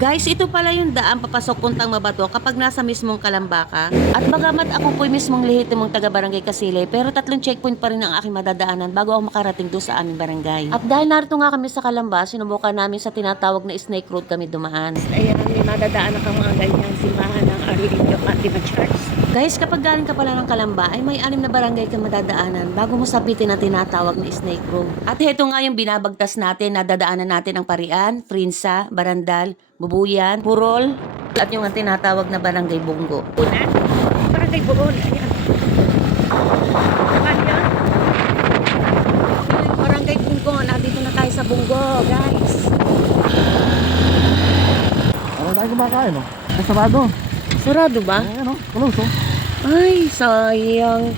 Guys, ito pala yung daan papasok puntang Mabato kapag nasa mismong Kalamba ka. At bagamat ako po'y mismong lehitimong taga Barangay Kasile, pero 3 checkpoint pa rin ang aking madadaanan bago ako makarating doon sa aming barangay. At dahil narito nga kami sa Kalamba, sinubukan namin sa tinatawag na Snake Road kami dumaan. Ayan, may madadaanan kang mga ganyan simbahan ng Our Lady of Fatima Church. Guys, kapag galing ka pala ng Kalamba, ay may 6 na barangay kang madadaanan bago mo sabitin ang tinatawag na Snake Road. At ito nga yung binabagtas natin na dadaanan natin ang Parian, Prinsa, Barandal, Bubuyan, Purol, at yung ang tinatawag na Barangay Bungo. Una, Barangay Burol. Ayan. Saan yan? Barangay Bungo. Nandito na tayo sa Bungo, guys. Ano tayo kumakain, no? Ay, sarado. Sarado ba? Ayan, no? Close, oh. Ay, sayang.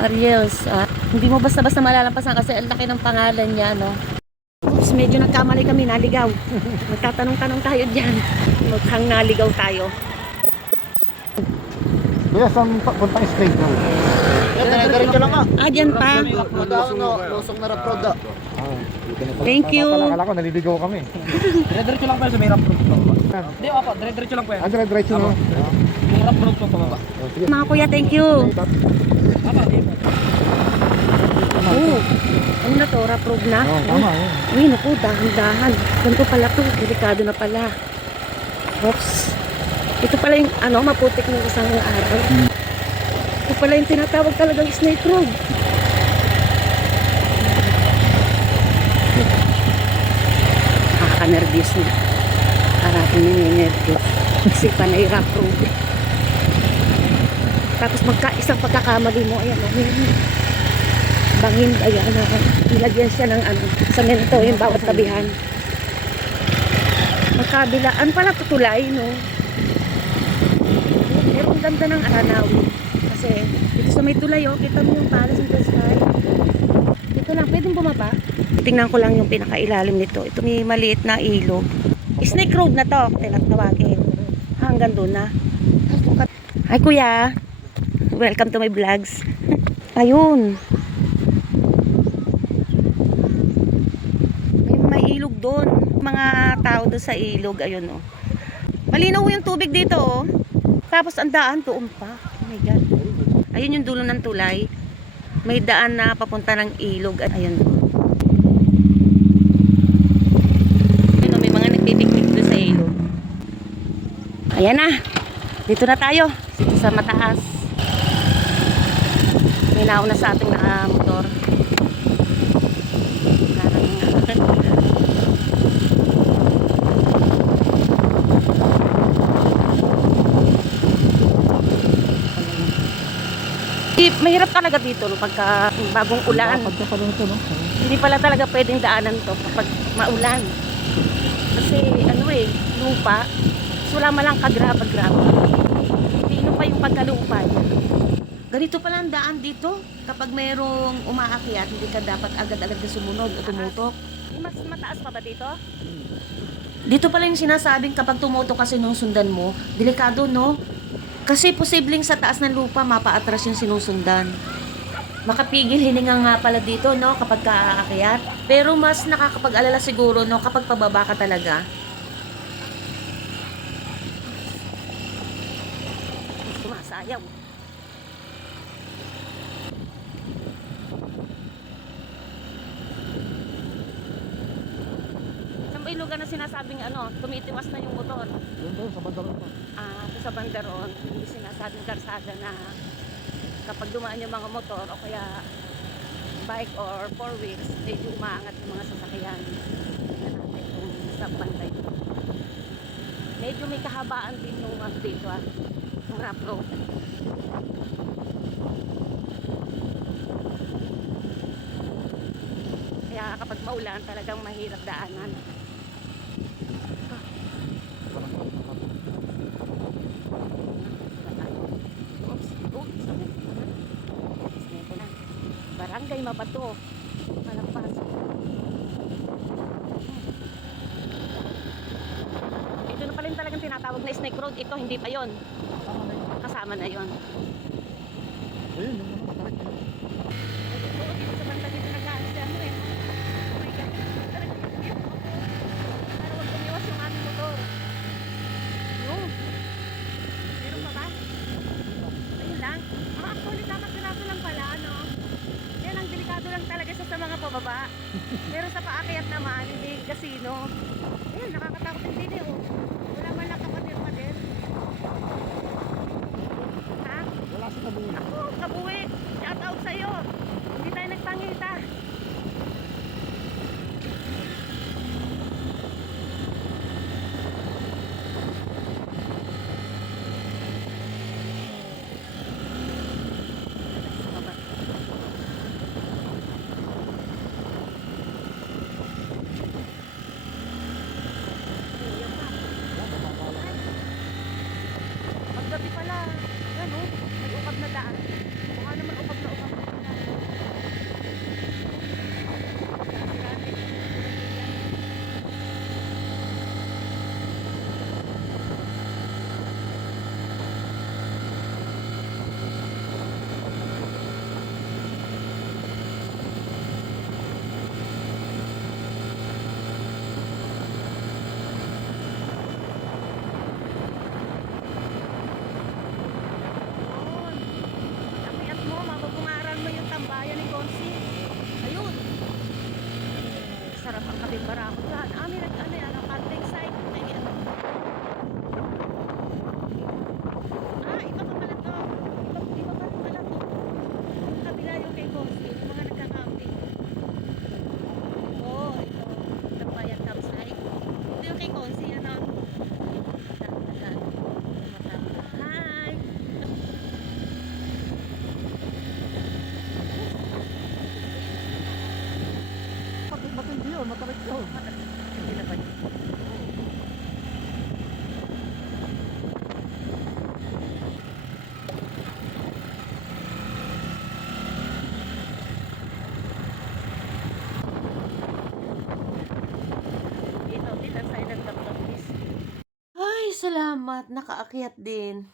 Ariels, hindi mo basta-basta malalampasan kasi ang laki ng pangalan niya, no? Oops, medyo nagkamali kami, naligaw. Magtatanong-tanong tayo dyan. Mukhang naligaw tayo. Kuya, saan puntang straight na? Yan, diretso lang, ah. Dyan pa. Madaan, no? Lusong na road, ah. Thank you. Akala ko, naliligaw kami. Dire-diretso lang pa sa may ramp road po baba. Hindi, opo, dire-diretso lang po yan. Diretso, no? Yung ramp road po baba. Sige. Mga kuya, thank you. Oh, ano na to? Raprove na? Oo, tama, yun. Uy, naku, dahan-dahan. Ganito pala to. Delikado na pala. Oops. Ito pala yung, maputik ng isang araw. Ito pala yung tinatawag talagang Snake Road. Nakaka-nervyos na. Parating nininervyos. Kasi panay raprove. Tapos isang pagkakamali mo, ayan, bangin, ayan, nilagyan siya ng semento yung bawat tabihan. Magkabilaan pala tutulay, no? Pero ang ganda ng Aranawin. Kasi dito sa may tulay, oh, kita mo yung Palace in the Sky. Ito lang, pwedeng bumaba. Tingnan ko lang yung pinakailalim nito. Ito may maliit na ilog. Snake Road na to, tinatawagin. Hanggang doon na. Hi kuya, welcome to my vlogs. Ayun, may ilog doon, mga tao doon sa ilog. Ayun, oh, malinaw yung tubig dito, oh. Tapos ang daan doon pa. Oh my god, ayun yung dulo ng tulay. May daan na papunta ng ilog. Ayun, ayun, may mga nagpipiknik doon sa ilog. Ayan na, dito na tayo, dito sa mataas. May nauna sa ating motor. Mahirap talaga dito, no, pagka bagong ulan. Hindi pala talaga pwedeng daanan to kapag maulan. Kasi lupa. So wala lang kagraba-graba. Hindi pa yung pagkalupa niya. Ganito pala ang daan dito. Kapag mayroong umaakyat, hindi ka dapat agad-agad na sumunod o tumutok. Mas mataas pa ba dito? Dito pala yung sinasabing kapag tumutok kasi nung sundan mo, delikado, no? Kasi posibleng sa taas ng lupa, mapaatras yung sinusundan. Makapigil hininga nga pala dito, no? Kapag kaakyat. Pero mas nakakapag-alala siguro, no? Kapag pababa ka talaga. Sumasayaw. May lugar na sinasabing tumitiwas na yung motor. Doon, sa bandaron pa. Sa bandaron, hindi sinasabing karsada na kapag dumaan yung mga motor o kaya bike or 4 wheels, medyo umaangat yung mga sasakyan. Tingnan natin kung sa banda ito. Medyo may kahabaan din yung dito, yung rough road. Kaya kapag maulan, talagang mahirap daanan. Barangay Mabato, Malagpas. Ito na pala yung talagang tinatawag na Snake Road. Ito hindi pa yon. Kasama na yon. Ayun, yung mga tarik. Dito sa banda dito nag-aas yan, Oh my God. Para wag tumiwas yung aming motor. Salamat, nakaakyat din.